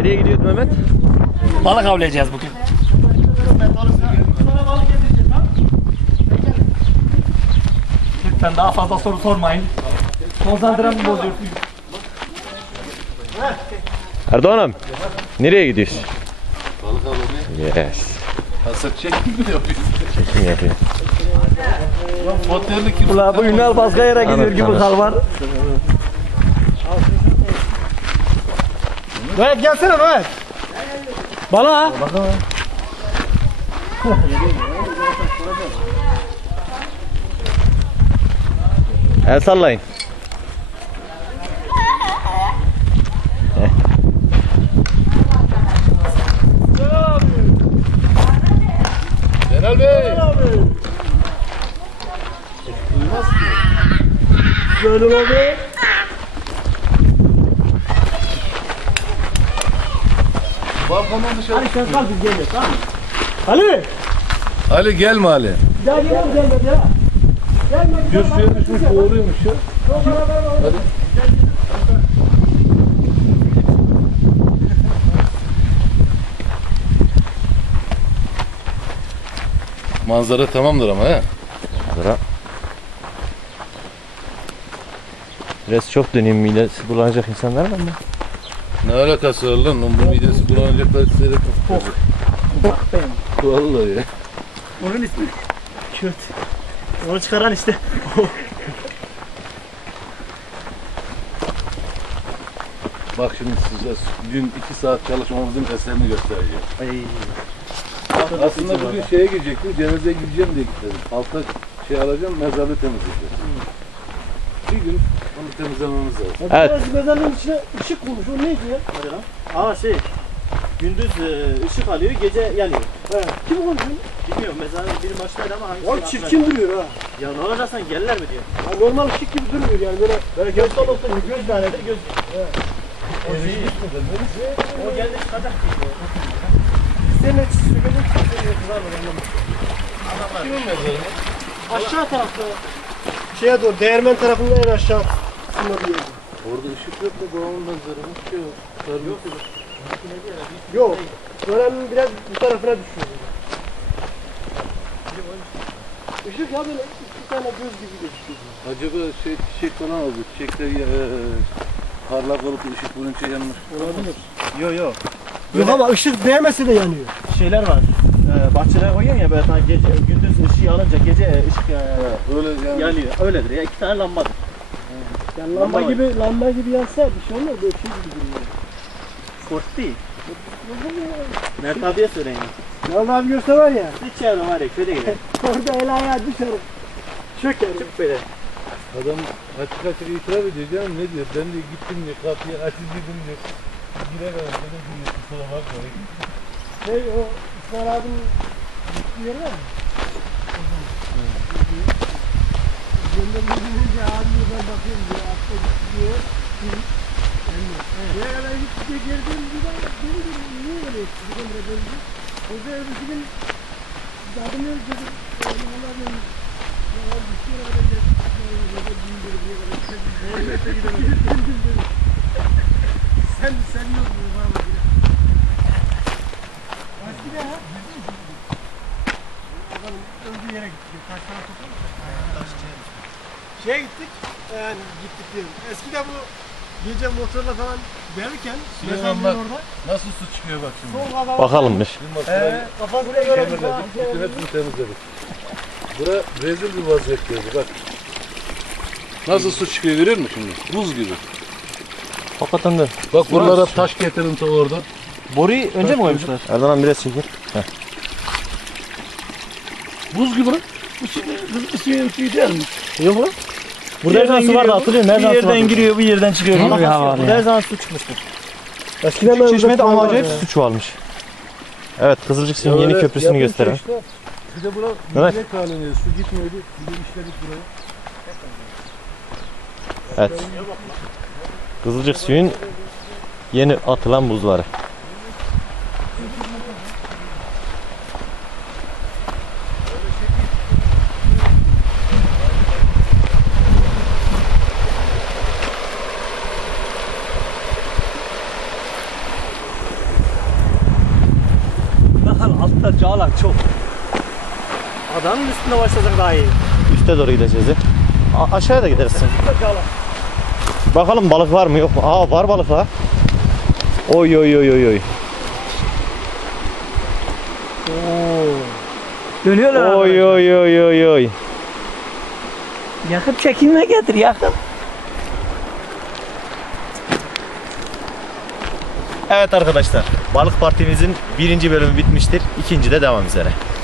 Nereye gidiyoruz Mehmet? Balık avlayacağız bugün. Lütfen daha fazla soru sormayın. Konsantremi bozuyorsunuz. Erdoğan'ım, nereye gidiyoruz? Balık avlamaya. Yes. Hasat çekim mi yapıyorsun? Çekim yapıyor. Motorlu kim? Ula bu Ünal başka yere gidiyor gibi kalvar. Mehmet gelsene Mehmet. Bana. El sallayın. Celal Bey. Böyle abi. Balkondan dışarı. Ali sen kal biz geliyoruz tamam mı? Ali. Ali gelme Ali. Gel gel gelmedi ya. Gelmedi. Göz suya düşmüş boğuluyormuş ya. Hadi. Manzara tamamdır ama he. Sıra. Biraz çok döneyim, midesi bulanacak insanlar var mı? Ne alakası var lan? Bu midesi bulanacaklar seyretmez. Vallahi ya. Onun ismi Kürt. Onu çıkaran işte. Bak şimdi size dün 2 saat çalışmamızın eserini göstereceğim. Ay. Aslında bugün şeye gidecektim, Ceviz'e gideceğim diye gittim. Altta şey alacağım, mezarlığı temizleyeceğim. Bir gün onu temizlememiz lazım. Evet. Burası mezarlığın içine ışık bulmuş. O neydi ya? Hadi lan. Aa şey, gündüz ışık alıyor, gece yanıyor. He. Kim olmuş? Bilmiyorum, mezarın biri baştaydı ama hangisi? Oğlum çirkin duruyor ha. Ya ne olacaksan gelirler mi diyor. Ya normal ışık gibi durmuyor yani böyle göz dolu olsa göz tanede göz. O şey, o geldi çıkacak diyor. Senin çizgilerin çizgilerin var mı? Kimin mezarı? Aşağı tarafta. Şeye doğru, değirmen tarafında en aşağı kısmında bir yerde. Orada ışık yok da babamın mezarı. Yok. Yok. Öğrenin biraz bu tarafına düşüyor. Işık ya böyle iki tane göz gibi gözüküyor. Acaba şey çiçek falan oldu. Çiçekler parlak olup ışık vurunca yanmış. Olabilir. Yok. Yok ama ışık değmese de yanıyor. Şeyler var. Bahçelere koyuyorsun ya böyle hani gece, gündüz ışığı alınca gece ışık Öyle yani. yanıyor. Öyledir ya, 2 tane lambadır. Yani lamba gibi yansa bir şey olmaz böyle şey gibi duruyor. Sport değil. Mert abiye söyleyin. Yalnız abi görse var ya. Hiç çevre var ya, şöyle gidelim. Orada el ayağı dışarı. Şöker. Çık böyle. Adam açık açık itiraf ediyor canım, ne diyor? Ben de gittim diyor, kapıya açık dedim diyor. Giremedim dedim ki kusura bakma. Şey o İsmail abinin gittiği yeri var mı? Göndermeyince abime ben bakıyorum diyor. Atla gitti diyor. Buraya kadar gitti diye geri döndü diyor. Geri döndü. Niye böyle etti? Bir gün döndü. O da öbürsü gün adım yok dedi. Allah ben ya bir şey kadar geldi. Sen yok mu? Var mı? Başka ne ha? Adamın öldüğü yere gittik. Kaç tane toplamışlar. Şeye gittik. Yani gittik diyorum. Eskiden bu gece motorla falan gelirken mezarlığın bak. orada Nasıl su çıkıyor bak şimdi. soğuk hava Bakalımmış. kafasına göre bir falan Bütün hepsini temizledik. Bura rezil bir vaziyetteydi bak. Nasıl su çıkıyor görüyor musun şimdi? Buz gibi. Hakikaten de. Bak buralara taş getirin ta orada. Boruyu önce mi koymuşlar? Erdoğan biraz çekir. Buz gibi lan. Yok mu? Burada her zaman su vardı, hatırlıyorum. Her Bir zaman su vardı. yerden giriyor, bir yerden çıkıyor. Allah Burada Allah. her zaman su çıkmıştır. Eskiden ben Çeşmede orada ama falan acayip vardı ya. su çoğalmış. Evet, Kızılcık Suyu'nun yeni öyle köprüsünü yapınca gösterelim. işte, bir de bura Evet. direkt halinde su gitmiyordu. Bir de işledik buraya. Evet. Kızılcık Suyu'nun yeni atılan buzları. da Çağlar çok. Adanın üstünde başlasak daha iyi. Üste doğru gideceğiz ya. Aşağıya da gideriz. Çağlar. Bakalım balık var mı yok mu? Aa var balık ha. Oy oy oy oy oy. Dönüyorlar Oy arkadaşlar. oy oy oy oy. Yakın çekilme getir yakın. Evet arkadaşlar, balık partimizin birinci bölümü bitmiştir. İkinci de devam üzere.